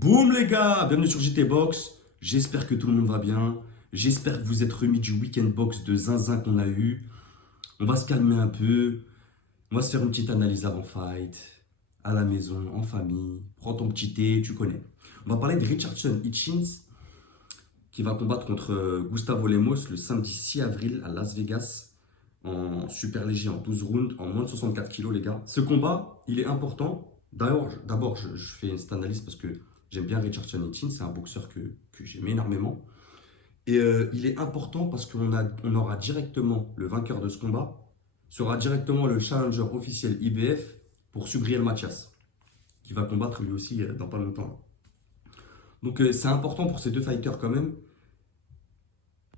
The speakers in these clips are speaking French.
Boum les gars, bienvenue sur JT Box. J'espère que tout le monde va bien. J'espère que vous êtes remis du week-end box de zinzin qu'on a eu. On va se calmer un peu. On va se faire une petite analyse avant fight. À la maison, en famille. Prends ton petit thé, tu connais. On va parler de Richardson Hitchins qui va combattre contre Gustavo Lemos le samedi 6 avril à Las Vegas en super léger, en 12 rounds, en moins de 64 kilos les gars. Ce combat, il est important. D'abord, je fais cette analyse parce que j'aime bien Richardson Hitchins, c'est un boxeur que j'aime énormément. Et il est important parce on aura directement le vainqueur de ce combat, sera directement le challenger officiel IBF pour Subriel Matias, qui va combattre lui aussi dans pas longtemps. Donc c'est important pour ces deux fighters quand même.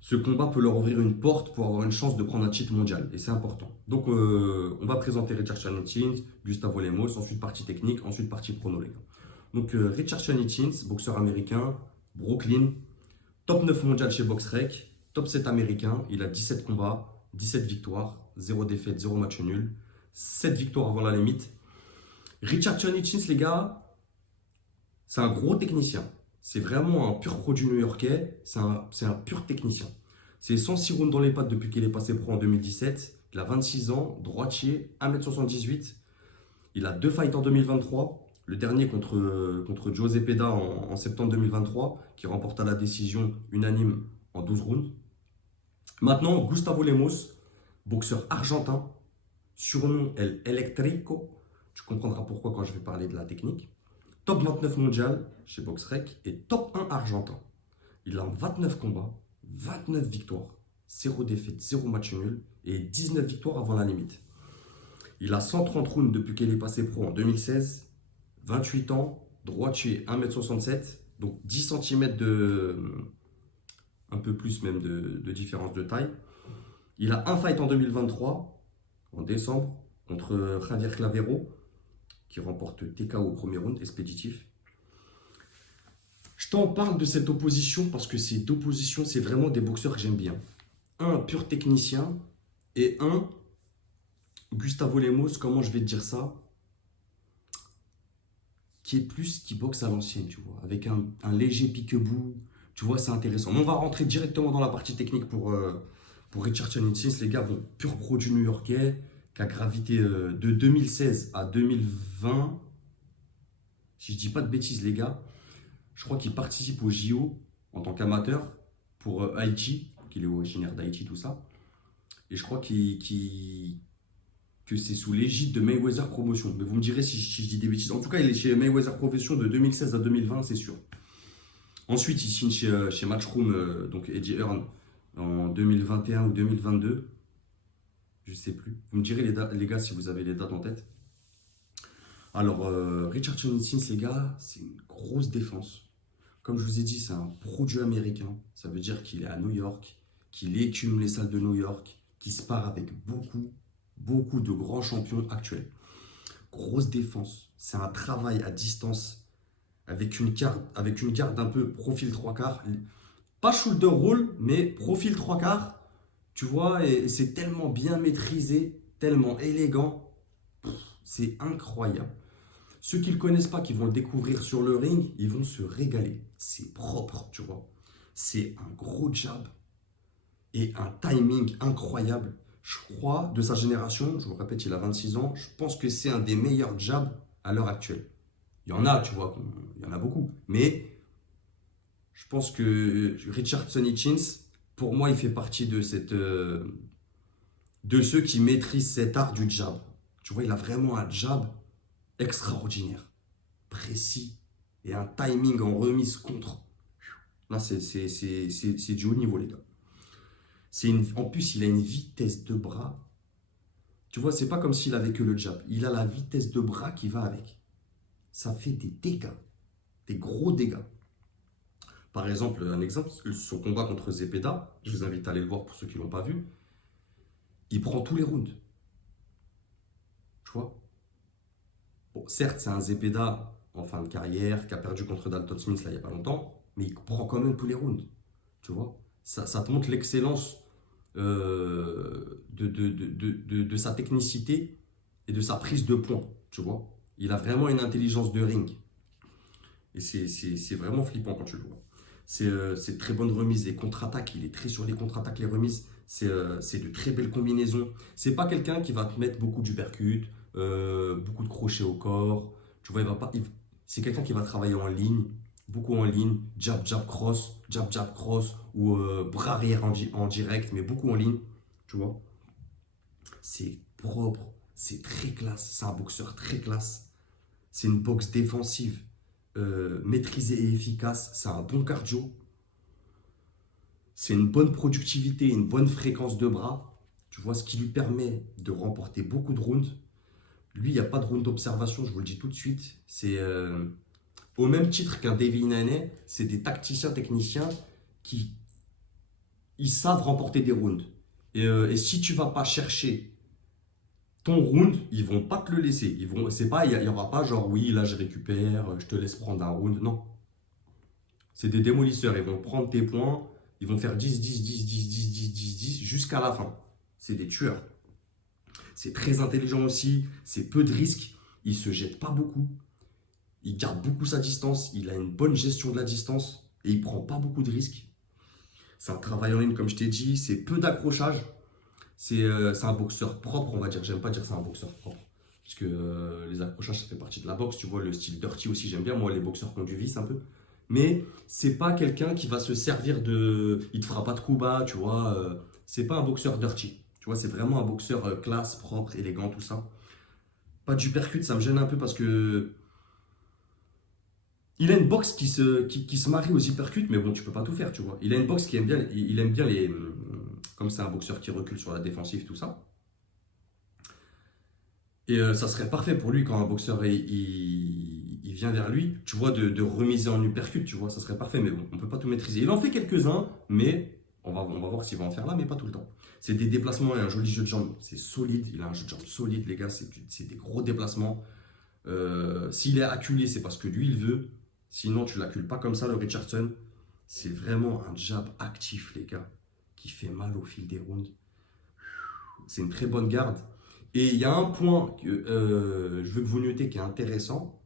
Ce combat peut leur ouvrir une porte pour avoir une chance de prendre un titre mondial. Et c'est important. Donc on va présenter Richardson Hitchins, Gustavo Lemos, ensuite partie technique, ensuite partie prono les gars. Donc Richardson Hitchins, boxeur américain, Brooklyn, top 9 mondial chez BoxRec, top 7 américain, il a 17 combats, 17 victoires, 0 défaite, 0 match nul, 7 victoires avant la limite. Richardson Hitchins les gars, c'est un gros technicien. C'est vraiment un pur produit new-yorkais, c'est un pur technicien. C'est 106 rounds dans les pattes depuis qu'il est passé pro en 2017. Il a 26 ans, droitier, 1m78. Il a 2 fights en 2023. Le dernier contre José Peda en septembre 2023, qui remporta la décision unanime en 12 rounds. Maintenant, Gustavo Lemos, boxeur argentin, surnom El Electrico. Tu comprendras pourquoi quand je vais parler de la technique. Top 29 mondial chez BoxRec et top 1 argentin. Il a 29 combats, 29 victoires, 0 défaite, 0 match nul et 19 victoires avant la limite. Il a 130 rounds depuis qu'il est passé pro en 2016, 28 ans, droitier 1m67, donc 10 cm un peu plus même de différence de taille. Il a un fight en 2023, en décembre, contre Javier Clavero, qui remporte TKO au premier round, expéditif. Je t'en parle de cette opposition parce que ces deux oppositions, c'est vraiment des boxeurs que j'aime bien. Un pur technicien et un Gustavo Lemos, comment je vais te dire ça, qui boxe à l'ancienne, tu vois, avec un léger pique-bout, tu vois, c'est intéressant. Mais on va rentrer directement dans la partie technique pour Richardson Hitchins, les gars, bon, pur produit new-yorkais, qui a gravité de 2016 à 2020. Si je dis pas de bêtises, les gars, je crois qu'il participe au JO en tant qu'amateur pour Haïti, qu'il est originaire d'Haïti, tout ça. Et je crois que c'est sous l'égide de Mayweather Promotion. Mais vous me direz si je dis des bêtises. En tout cas, il est chez Mayweather Promotion de 2016 à 2020, c'est sûr. Ensuite, il signe chez Matchroom, donc Eddie Hearn, en 2021 ou 2022. Je ne sais plus. Vous me direz les gars si vous avez les dates en tête. Alors, Richardson Hitchins, les gars, c'est une grosse défense. Comme je vous ai dit, c'est un produit américain. Ça veut dire qu'il est à New York, qu'il écume les salles de New York, qu'il se part avec beaucoup de grands champions actuels. Grosse défense. C'est un travail à distance avec une garde un peu profil 3/4. Pas shoulder roll, mais profil 3/4. Tu vois, et c'est tellement bien maîtrisé, tellement élégant. C'est incroyable. Ceux qui ne le connaissent pas, qui vont le découvrir sur le ring, ils vont se régaler. C'est propre, tu vois. C'est un gros jab et un timing incroyable. Je crois, de sa génération, je vous répète, il a 26 ans, je pense que c'est un des meilleurs jabs à l'heure actuelle. Il y en a, tu vois, il y en a beaucoup. Mais je pense que Richardson Hitchins, pour moi, il fait partie de de ceux qui maîtrisent cet art du jab. Tu vois, il a vraiment un jab extraordinaire, précis et un timing en remise contre. Là, c'est du haut niveau, les gars. En plus, il a une vitesse de bras. Tu vois, c'est pas comme s'il avait que le jab. Il a la vitesse de bras qui va avec. Ça fait des dégâts, des gros dégâts. Par exemple, un exemple, son combat contre Zepeda, je vous invite à aller le voir pour ceux qui ne l'ont pas vu. Il prend tous les rounds. Tu vois. Bon, certes, c'est un Zepeda en fin de carrière qui a perdu contre Dalton Smith là, il n'y a pas longtemps, mais il prend quand même tous les rounds. Tu vois, ça te montre l'excellence de sa technicité et de sa prise de poing. Tu vois, il a vraiment une intelligence de ring. Et c'est vraiment flippant quand tu le vois. C'est de très bonnes remises et contre-attaques. Il est très sur les contre-attaques, les remises. C'est de très belles combinaisons. C'est pas quelqu'un qui va te mettre beaucoup d'uppercut, beaucoup de crochets au corps. Tu vois, il va pas. C'est quelqu'un qui va travailler en ligne, beaucoup en ligne, jab, jab, cross, ou bras arrière en direct, mais beaucoup en ligne. Tu vois, c'est propre, c'est très classe. C'est un boxeur très classe. C'est une boxe défensive, maîtrisée et efficace. C'est un bon cardio. C'est une bonne productivité, une bonne fréquence de bras. Tu vois, ce qui lui permet de remporter beaucoup de rounds. Lui, il n'y a pas de round d'observation, je vous le dis tout de suite. C'est au même titre qu'un Devin Haney, c'est des tacticiens, techniciens qui ils savent remporter des rounds. Et si tu vas pas chercher ton round, ils vont pas te le laisser. C'est pas, il y aura pas genre oui, là je récupère, je te laisse prendre un round. Non, c'est des démolisseurs. Ils vont prendre tes points, ils vont faire 10, 10, 10, 10, 10, 10, 10, 10 jusqu'à la fin. C'est des tueurs. C'est très intelligent aussi, c'est peu de risques. Il se jette pas beaucoup, il garde beaucoup sa distance, il a une bonne gestion de la distance et il prend pas beaucoup de risques. C'est un travail en ligne, comme je t'ai dit, c'est peu d'accrochage. C'est un boxeur propre, on va dire. J'aime pas dire c'est un boxeur propre. Parce que les accrochages, ça fait partie de la boxe. Tu vois, le style dirty aussi, j'aime bien. Moi, les boxeurs qui ont du vice un peu. Mais c'est pas quelqu'un qui va se servir de. Il te fera pas de coups bas, tu vois. C'est pas un boxeur dirty. Tu vois, c'est vraiment un boxeur classe, propre, élégant, tout ça. Pas d'uppercut, ça me gêne un peu parce que. Il a une boxe qui se marie aux uppercuts, mais bon, tu peux pas tout faire, tu vois. Il a une boxe qui aime bien. Il aime bien les. Comme c'est un boxeur qui recule sur la défensive, tout ça. Et ça serait parfait pour lui quand un boxeur il vient vers lui, tu vois, de remiser en uppercut, tu vois, ça serait parfait, mais bon, on peut pas tout maîtriser. Il en fait quelques-uns, mais on va voir s'il va en faire là, mais pas tout le temps. C'est des déplacements et un joli jeu de jambes, c'est solide, il a un jeu de jambes solide, les gars, c'est des gros déplacements. S'il est acculé, c'est parce que lui, il veut. Sinon, tu l'accules pas comme ça, le Richardson. C'est vraiment un jab actif, les gars, qui fait mal au fil des rounds. C'est une très bonne garde. Et il y a un point que je veux que vous notez qui est intéressant.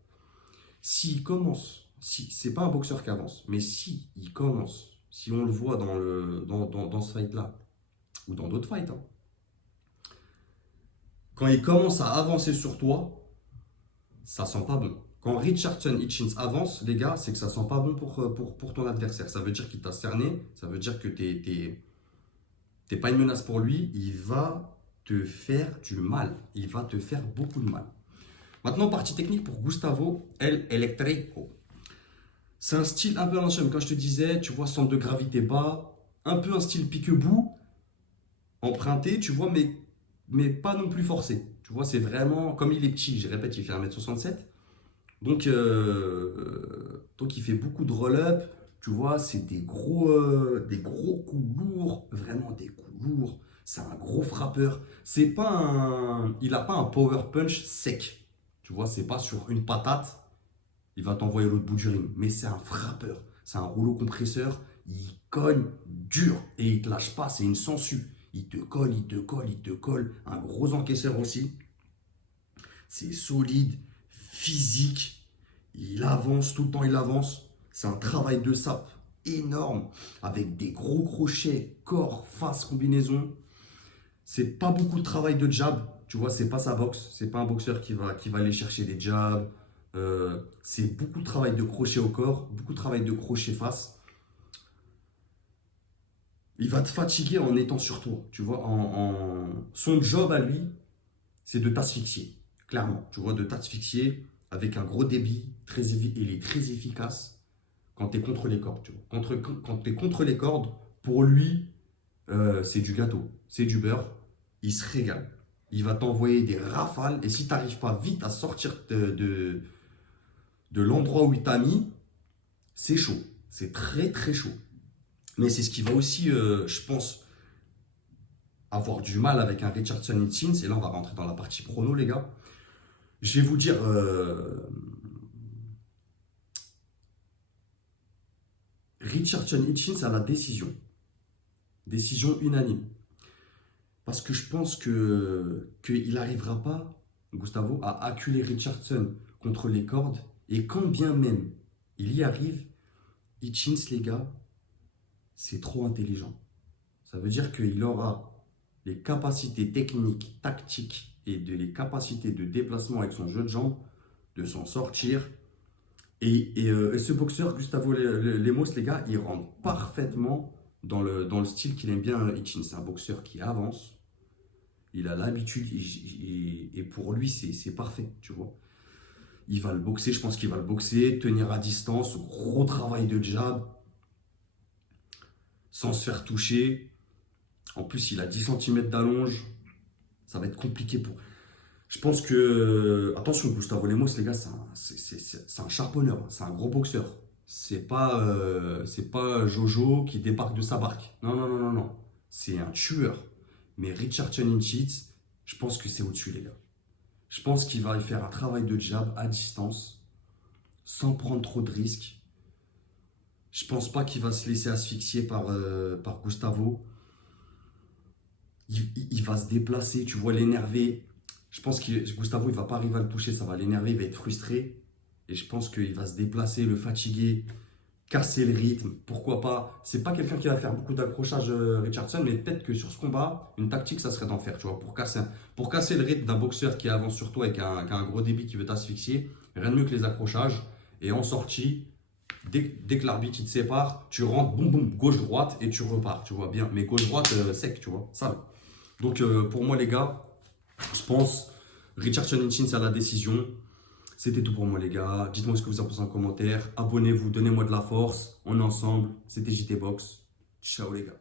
S'il commence, si c'est pas un boxeur qui avance, mais si il commence, si on le voit dans ce fight-là, ou dans d'autres fights, hein, quand il commence à avancer sur toi, ça sent pas bon. Quand Richardson Hitchens avance, les gars, c'est que ça sent pas bon pour ton adversaire. Ça veut dire qu'il t'a cerné, ça veut dire que t'es pas une menace pour lui, il va te faire du mal. Il va te faire beaucoup de mal. Maintenant, partie technique pour Gustavo El Electrico. C'est un style un peu à l'ancienne. Quand je te disais, tu vois, centre de gravité bas, un peu un style pique-bout, emprunté, tu vois, mais pas non plus forcé. Tu vois, c'est vraiment, comme il est petit, je répète, il fait 1m67. Donc il fait beaucoup de roll-up. Tu vois, c'est des gros coups lourds, vraiment des coups lourds. C'est un gros frappeur. Il n'a pas un power punch sec. Tu vois, c'est pas sur une patate, il va t'envoyer l'autre bout du ring. Mais c'est un frappeur. C'est un rouleau compresseur. Il cogne dur et il te lâche pas. C'est une sangsue. Il te colle, il te colle, il te colle. Un gros encaisseur aussi. C'est solide, physique. Il avance, tout le temps il avance. C'est un travail de sape énorme, avec des gros crochets, corps, face, combinaison. C'est pas beaucoup de travail de jab, tu vois, c'est pas sa boxe. C'est pas un boxeur qui va aller chercher des jabs. C'est beaucoup de travail de crochet au corps, beaucoup de travail de crochet face. Il va te fatiguer en étant sur toi, tu vois. Son job à lui, c'est de t'asphyxier, clairement. Tu vois, de t'asphyxier avec un gros débit, il est très efficace quand tu es contre les cordes. Tu vois. Quand tu es contre les cordes, pour lui, c'est du gâteau, c'est du beurre. Il se régale. Il va t'envoyer des rafales. Et si tu n'arrives pas vite à sortir de l'endroit où il t'a mis, c'est chaud. C'est très très chaud. Mais c'est ce qui va aussi, je pense, avoir du mal avec un Richardson Hitchens. Et là, on va rentrer dans la partie prono, les gars. Je vais vous dire, Richardson Hitchens à la décision. Décision unanime. Parce que je pense qu'il n'arrivera pas, Gustavo, à acculer Richardson contre les cordes. Et quand bien même Il y arrive. Hitchins, les gars, c'est trop intelligent. Ça veut dire qu'il aura les capacités techniques, tactiques et les capacités de déplacement avec son jeu de jambes de s'en sortir. Et ce boxeur, Gustavo Lemos, les gars, il rentre parfaitement dans le style qu'il aime bien, Hitchins. C'est un boxeur qui avance. Il a l'habitude et pour lui, c'est parfait, tu vois. Il va le boxer, je pense qu'il va le boxer, tenir à distance, gros travail de jab, sans se faire toucher. En plus, il a 10 cm d'allonge. Ça va être compliqué pour. Je pense que. Attention, Gustavo Lemos, les gars, c'est un charbonneur, c'est un gros boxeur. C'est pas Jojo qui débarque de sa barque. Non, non, non, non, non. C'est un tueur. Mais Richardson Hitchins, je pense que c'est au-dessus, les gars. Je pense qu'il va faire un travail de jab à distance, sans prendre trop de risques. Je pense pas qu'il va se laisser asphyxier par Gustavo. Il va se déplacer, tu vois, l'énerver. Je pense que Gustavo, il va pas arriver à le toucher, ça va l'énerver, il va être frustré. Et je pense qu'il va se déplacer, le fatiguer, casser le rythme. Pourquoi pas? C'est pas quelqu'un qui va faire beaucoup d'accrochage, Richardson, mais peut-être que sur ce combat, une tactique, ça serait d'en faire, tu vois, pour casser le rythme d'un boxeur qui avance sur toi et qui a un gros débit qui veut t'asphyxier. Rien de mieux que les accrochages. Et en sortie, dès que l'arbitre il te sépare, tu rentres, boum boum, gauche-droite et tu repars, tu vois bien. Mais gauche-droite sec, tu vois, sale. Donc pour moi, les gars, je pense Richardson Hitchins à la décision. C'était tout pour moi, les gars. Dites-moi ce que vous en pensez en commentaire. Abonnez-vous, donnez-moi de la force. On est ensemble. C'était JT Box. Ciao, les gars.